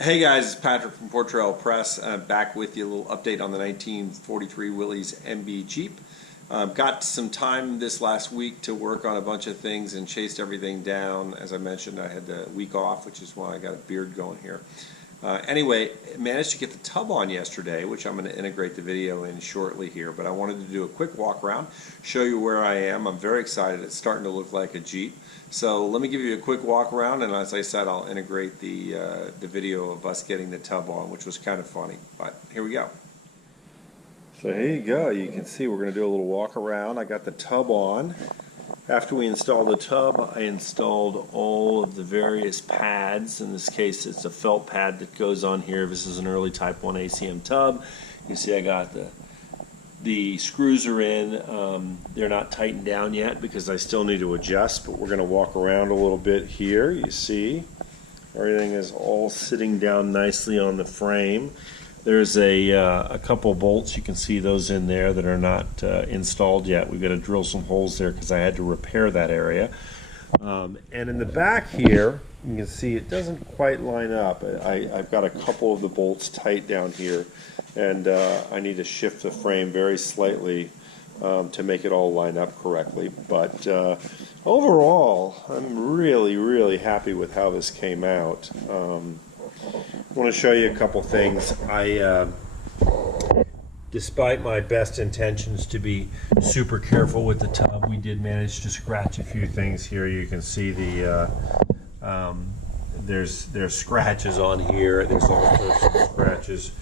Hey guys, it's Patrick from Port Trail Press, back with you. A little update on the 1943 Willys MB Jeep. Got some time this last week to work on a bunch of things and chased everything down. As I mentioned, I had the week off, which is why I got a beard going here. Anyway, managed to get the tub on yesterday, which I'm going to integrate the video in shortly here, but I wanted to do a quick walk around, show you where I am. I'm very excited. It's starting to look like a Jeep. So let me give you a quick walk around, and as I said, I'll integrate the video of us getting the tub on, which was kind of funny, but here we go. So here you go. You can see we're going to do a little walk around. I got the tub on. After we installed the tub, I installed all of the various pads. In this case, it's a felt pad that goes on here. This is an early Type 1 ACM tub. You see I got the screws are in. They're not tightened down yet because I still need to adjust, but we're going to walk around a little bit here. You see everything is all sitting down nicely on the frame. There's a couple bolts, you can see those in there that are not installed yet. We've got to drill some holes there because I had to repair that area. And in the back here, you can see it doesn't quite line up. I've got a couple of the bolts tight down here, and I need to shift the frame very slightly to make it all line up correctly. But overall, I'm really happy with how this came out. I want to show you a couple things. Despite my best intentions to be super careful with the tub, we did manage to scratch a few things here. You can see there's scratches on here. There's also some scratches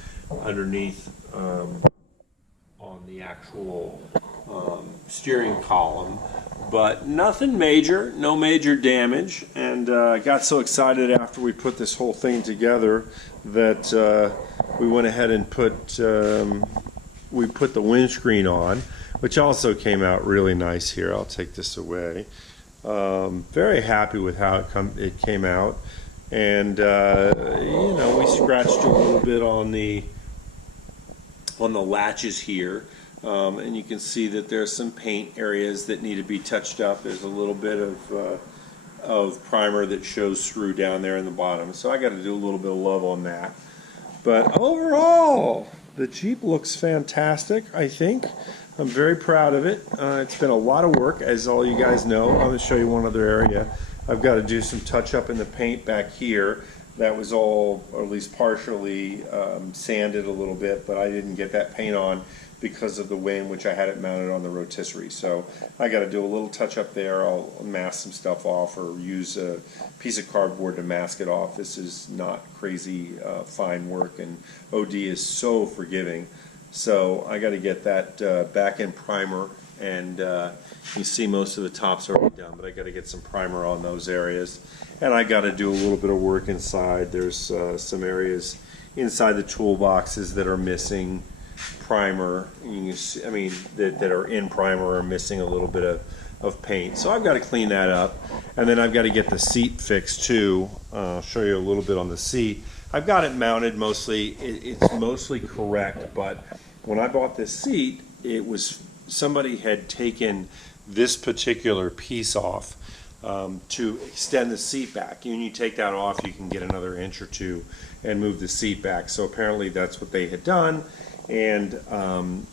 underneath on the actual steering column, but nothing major, no major damage. And I got so excited after we put this whole thing together that we went ahead and we put the windscreen on, which also came out really nice here. I'll take this away. Very happy with how it came out. And you know, we scratched a little bit on the latches here. And you can see that there's some paint areas that need to be touched up. There's a little bit of primer that shows through down there in the bottom. So I got to do a little bit of love on that. But overall, the Jeep looks fantastic, I think. I'm very proud of it. It's been a lot of work, as all you guys know. I'm going to show you one other area. I've got to do some touch up in the paint back here. That was all, or at least partially, sanded a little bit, but I didn't get that paint on because of the way in which I had it mounted on the rotisserie. So I got to do a little touch up there. I'll mask some stuff off or use a piece of cardboard to mask it off. This is not crazy fine work, and OD is so forgiving. So I got to get that back in primer, and you see most of the top's already done, but I got to get some primer on those areas. And I got to do a little bit of work inside. There's some areas inside the toolboxes that are missing primer. You can see, I mean, that are in primer are missing a little bit of paint. So I've got to clean that up. And then I've got to get the seat fixed too. I'll show you a little bit on the seat. I've got it mounted mostly. It's mostly correct, but when I bought this seat, it was somebody had taken this particular piece off to extend the seat back. When you take that off, you can get another inch or two and move the seat back. So apparently that's what they had done, and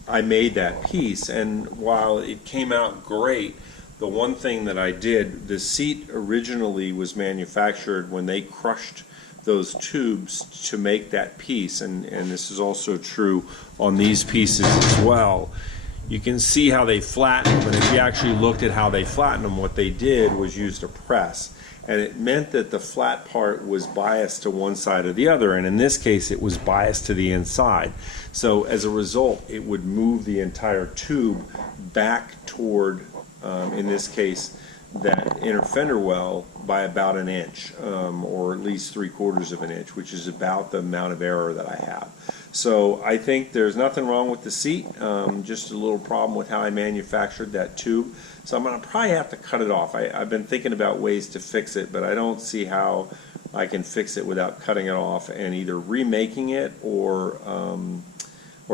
I made that piece. And while it came out great, the one thing that I did, the seat originally was manufactured when they crushed those tubes to make that piece, and this is also true on these pieces as well. You can see how they flatten them, and if you actually looked at how they flatten them, what they did was use a press. And it meant that the flat part was biased to one side or the other, and in this case it was biased to the inside. So as a result, it would move the entire tube back toward, in this case, that inner fender well by about an inch, or at least 3/4 of an inch, which is about the amount of error that I have. So I think there's nothing wrong with the seat, just a little problem with how I manufactured that tube. So I'm going to probably have to cut it off. I've been thinking about ways to fix it, but I don't see how I can fix it without cutting it off and either remaking it or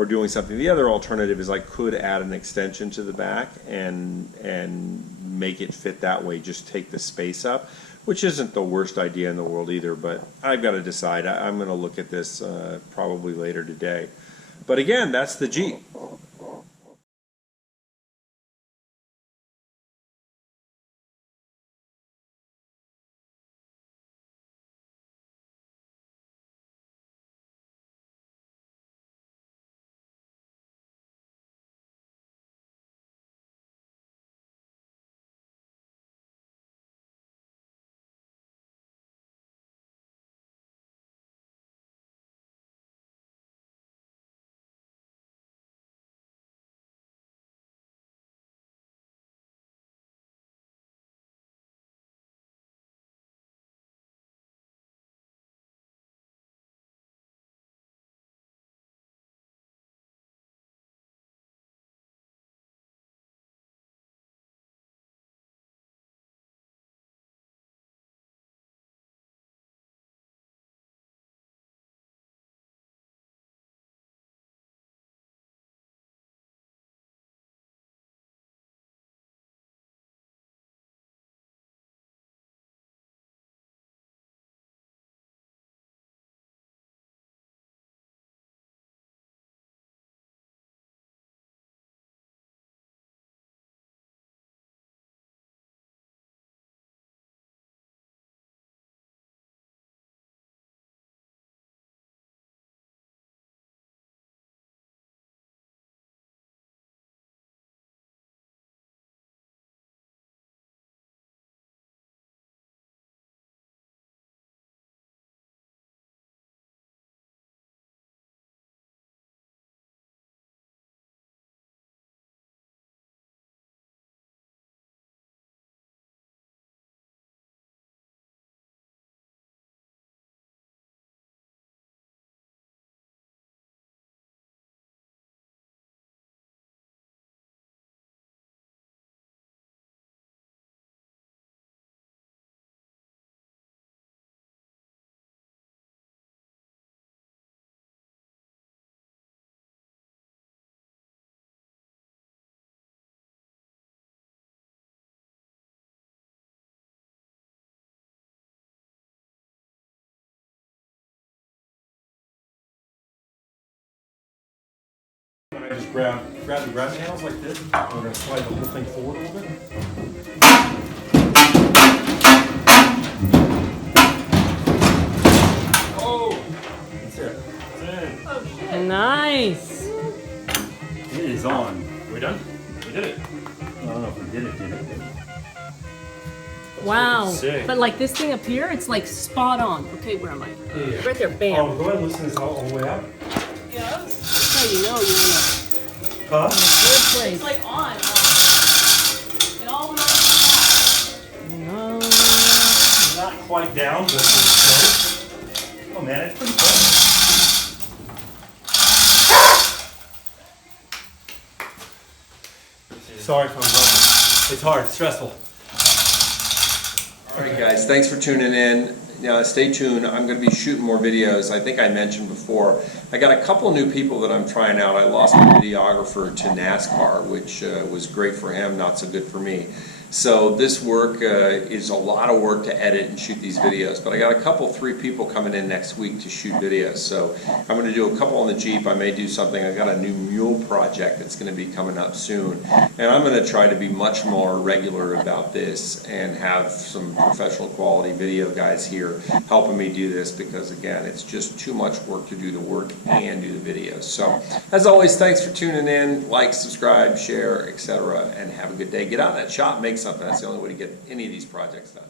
doing something. The other alternative is I could add an extension to the back and make it fit that way, just take the space up. which isn't the worst idea in the world either, but I've got to decide. I'm going to look at this probably later today. But again, that's the Jeep. I just grab the grab handles like this. We're going to slide the whole thing forward a little bit. Oh! That's it. That's it. Nice. It is on. We done? We did it. I don't know if we did it. Wow. Sick. But like this thing up here, it's like spot on. Okay, where am I? Yeah. Right there, bam. Oh, go ahead and listen to this all the way out. Yeah. That's how you know you're in a Huh? good place. It's like on. It all went on. No. Not quite down, but it's close. Oh man, it's pretty close. Sorry if I'm grumpy. It's hard, it's stressful. All right, guys, thanks for tuning in. Now, stay tuned. I'm going to be shooting more videos. I think I mentioned before, I got a couple new people that I'm trying out. I lost my videographer to NASCAR, which was great for him, not so good for me. So this work is a lot of work to edit and shoot these videos, but I got a three people coming in next week to shoot videos. So I'm going to do a couple on the Jeep. I may do something. I got a new mule project that's going to be coming up soon, and I'm going to try to be much more regular about this and have some professional quality video guys here helping me do this, because again, it's just too much work to do the work and do the videos. So as always, thanks for tuning in. Like, subscribe, share, etc., and have a good day. Get out in that shop, make something. That's the only way to get any of these projects done.